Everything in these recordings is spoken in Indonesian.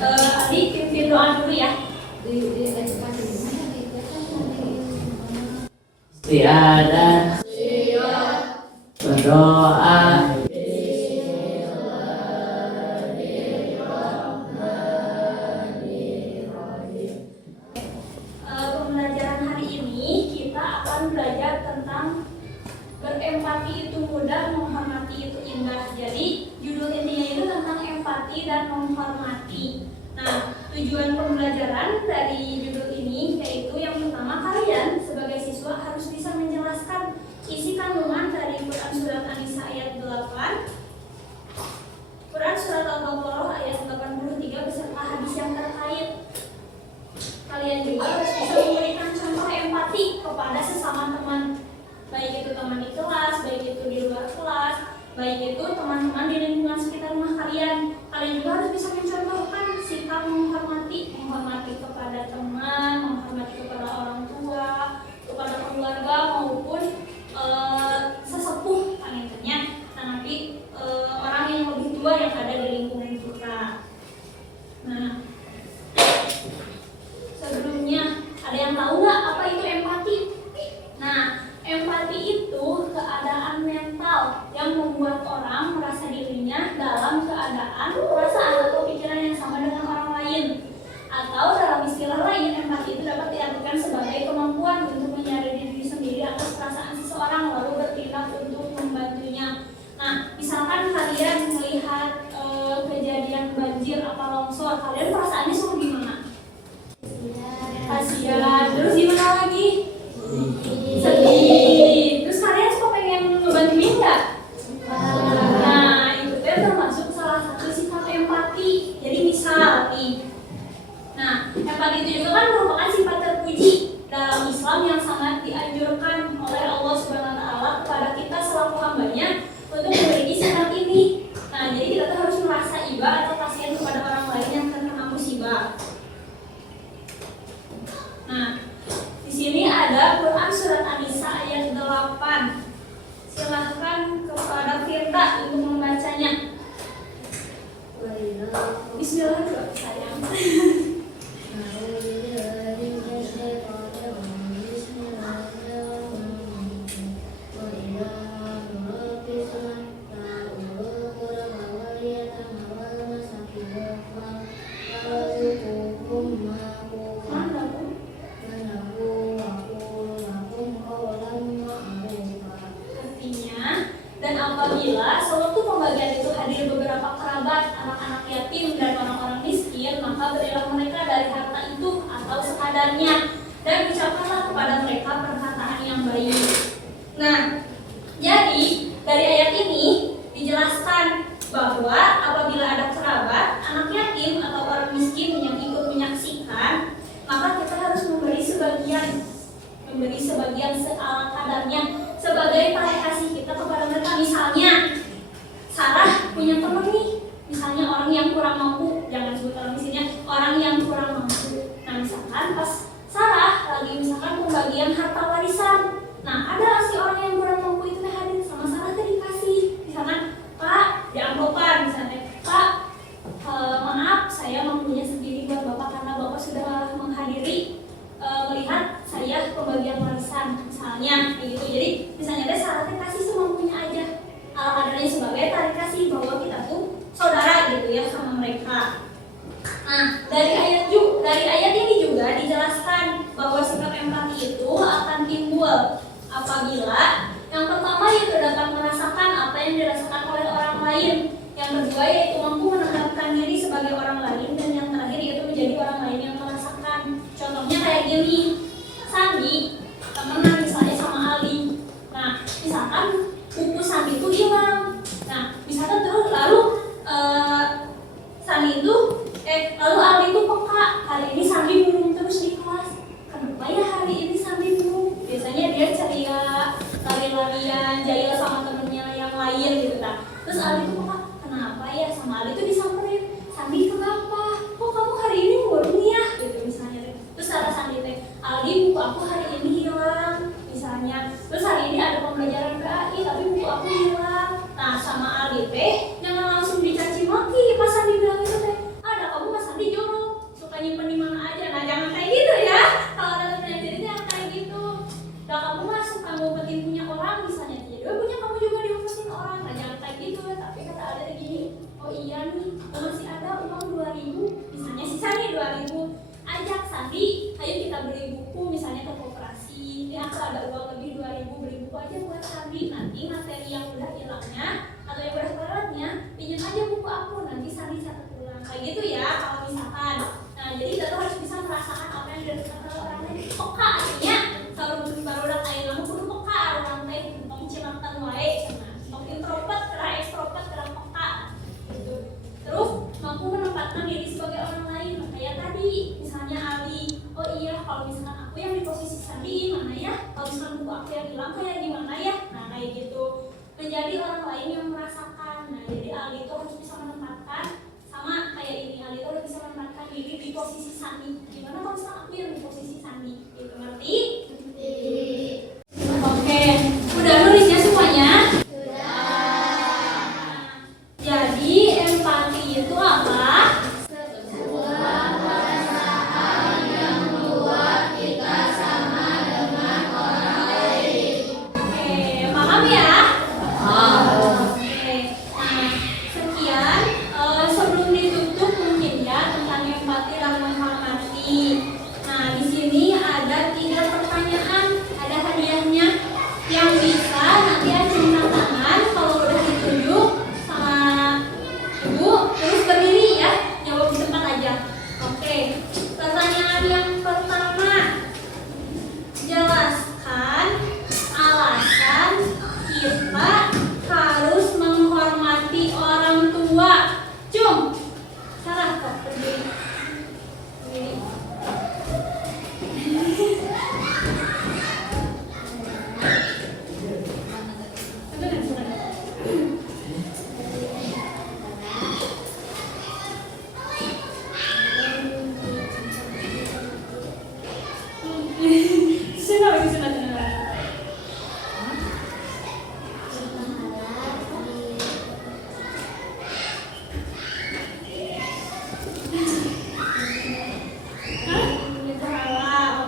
Adi pimpin doa dulu ya. Istiadah berdoa. Pembelajaran hari ini kita akan belajar tentang berempati itu mudah, menghormati itu indah. Jadi judul intinya itu tentang empati dan menghormati. Nah, tujuan pembelajaran dari judul ini yaitu yang pertama, kalian sebagai siswa harus bisa menjelaskan isi kandungan dari Quran Surat An-Nisa ayat 8, Quran Surat Al-Baqarah ayat 83 beserta hadis yang terkait. Kalian juga harus bisa memberikan contoh empati kepada sesama teman, baik itu teman di kelas, baik itu di luar kelas, baik itu teman-teman di lingkungan sekitar rumah kalian. Kalian juga harus bisa mencontohkan sikap menghormati kepada teman, menghormati kepada orang tua, kepada keluarga maupun sesepuh panitianya, nanti orang yang lebih tua yang ada di lingkungan kita. Nah, sebelumnya ada yang tahu nggak apa itu empati? Nah, empati itu keadaan mental yang membuat orang merasa dirinya dalam keadaan, perasaan atau pikiran yang sama dengan orang lain. Atau dalam istilah lain, empati itu dapat diartikan sebagai kemampuan untuk menyadari diri sendiri atas perasaan seseorang lalu bertindak untuk membantunya. Nah, misalkan kalian melihat kejadian banjir atau longsor, kalian perasaannya seperti gimana? Kasihan. Terus gimana lagi? Sedih. Terus kalian suka pengen ngebantuin nggak? Nah, itu termasuk salah satu sifat empati. Jadi misal nih, nah empati itu juga kan merupakan sifat terpuji dalam Islam yang sangat dianjurkan oleh Allah Subhanahu Wa Taala kepada kita selaku hambanya untuk memiliki sifat ini. Nah, jadi kita tuh harus merasa iba atau kasihan kepada orang lain yang terkena musibah. Nah, di sini ada Quran Surat An-Nisa ayat 8. Silahkan kepada Firda untuk membacanya. Bismillahirrahmanirrahim sayang. Dan apabila sewaktu pembagian itu hadir beberapa kerabat, anak-anak yatim dan orang-orang miskin, maka berilah mereka dari harta itu atau sekadarnya, dan ucapkanlah kepada mereka perkataan yang baik. Nah, jadi dari ayat ini dijelaskan bahwa apabila ada kerabat, anak yatim atau orang miskin yang ikut menyaksikan, maka kita harus memberi sebagian seala kadarnya sebagai tali kasih kita kepada mereka. Misalnya Sarah punya teman nih, misalnya orang yang kurang mampu, jangan sebut orang miskinnya, orang yang kurang mampu. Nah, misalkan pas Sarah lagi misalkan pembagian harta warisan, nah ada si orang yang kurang mampu itu hadir sama Sarah tadi dikasih, misalkan Pak diamplokan, misalnya Pak maaf saya mampunya sendiri buat Bapak karena Bapak sudah menghadiri melihat saya pembagian warisan misalnya gitu. Jadi misalnya syaratnya kasih semampunya aja, ala kadarnya sebagai tarik kasih bahwa kita tuh saudara gitu ya sama mereka. Nah, dari ayat ini juga dijelaskan bahwa sifat empati itu akan timbul apabila yang pertama yaitu dapat merasakan apa yang dirasakan oleh orang lain, yang kedua yaitu mampu menempatkan diri sebagai orang lain, dan yang terakhir yaitu menjadi orang lain yang merasakan. Contohnya kayak gini, Sandi temenan misalnya sama Ali. Nah, misalkan buku Sandi itu hilang. Nah, misalkan terus lalu Sandi itu lalu Ali itu peka, hari ini Sandi minum terus di kelas. Kenapa ya hari ini Sandi minum? Biasanya dia ceria, lari-larian, jahil sama temennya yang lain gitu kan. Terus Ali itu peka, kenapa ya? Sama Ali itu disamperin, Sandi kenapa? Kok kamu hari ini murung ya? Gitu misalnya. Terus kata Sandi teh, Aldi buku aku hari ini hilang misalnya. Terus hari ini ada pembelajaran PAI tapi buku aku hilang. Nah, sama Aldi teh jangan langsung dicaci maki pas Sandi bilang itu teh, ada kamu Mas Sandi nanti materi yang udah hilangnya atau yang udah kelewatnya pinjam aja buku aku, nanti Sandi catat ulang kayak gitu ya kalau misalkan. Nah jadi kita tuh harus bisa merasakan apa yang dirasakan oleh orang lain. Peka artinya kalau baru udah kayak kamu kudu peka orang lain tentang cematan wae tentang introvert karena ekstrovert karena peka gitu. Terus mampu menempatkan diri sebagai orang lain, kayak tadi misalnya Ali, oh iya kalau misalkan aku yang di posisi Sandi gimana ya, kalau misalkan buku aku yang hilang kayak gimana ya, nah kayak gitu menjadi orang lain yang merasakan. Nah jadi Ali itu harus bisa menempatkan sama kayak ini, Ali itu harus bisa menempatkan diri di posisi Sandi. Gimana kalau misalkan aku yang di posisi Sandi, gitu ngerti? Oke, udah nulisnya semuanya? Jadi empati itu apa? Sebuah perasaan yang membuat kita sama dengan orang lain. Oke, paham ya? Oke, nah sekian sebelum ditutup mungkin ya tentang empati dan menghormati. Nah di sini ada 3 pertanyaan, ada hadiahnya yang bisa nanti acungkan tangan kalau udah ditunjuk sama ibu, terus berdiri ya, jawab di tempat aja. Oke, pertanyaan yang pertama, jelaskan alasan kita harus menghormati orang tua. Cung, Sarah kok berdiri. Berdiri.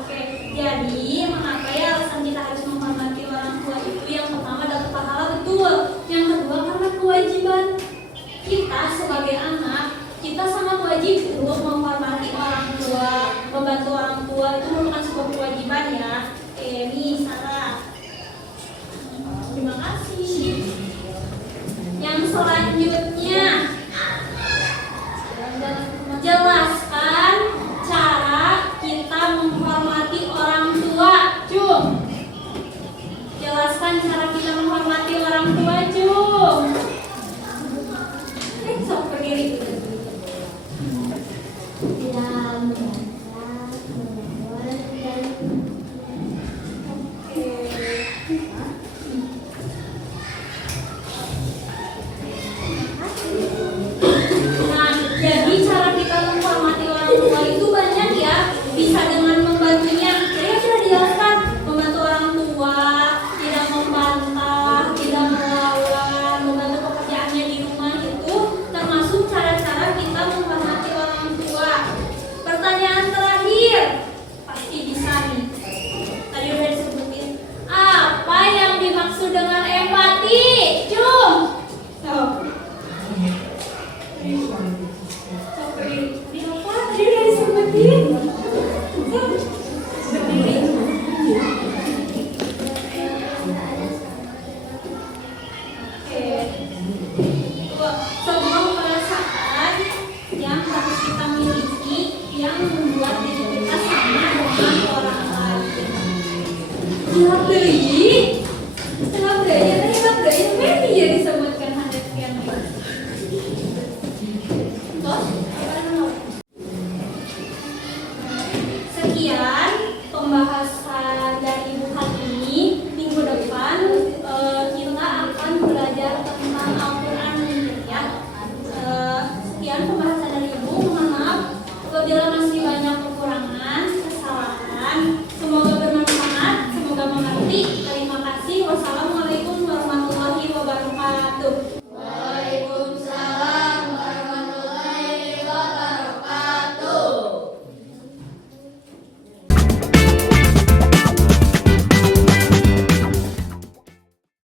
Oke, jadi mengapa ya alasan kita harus menghormati orang tua itu? Yang pertama dapat pahala, betul. Yang kedua karena kewajiban kita sebagai anak, kita sangat wajib untuk menghormati orang tua, membantu orang tua itu merupakan sebuah kewajiban ya. Ini Sarah. Terima kasih. Yang selanjutnya, jelaskan cara kita menghormati orang tua. Cung, jelaskan cara kita menghormati orang tua. Cung, sok berdiri. Nah, jadi cara kita menghormati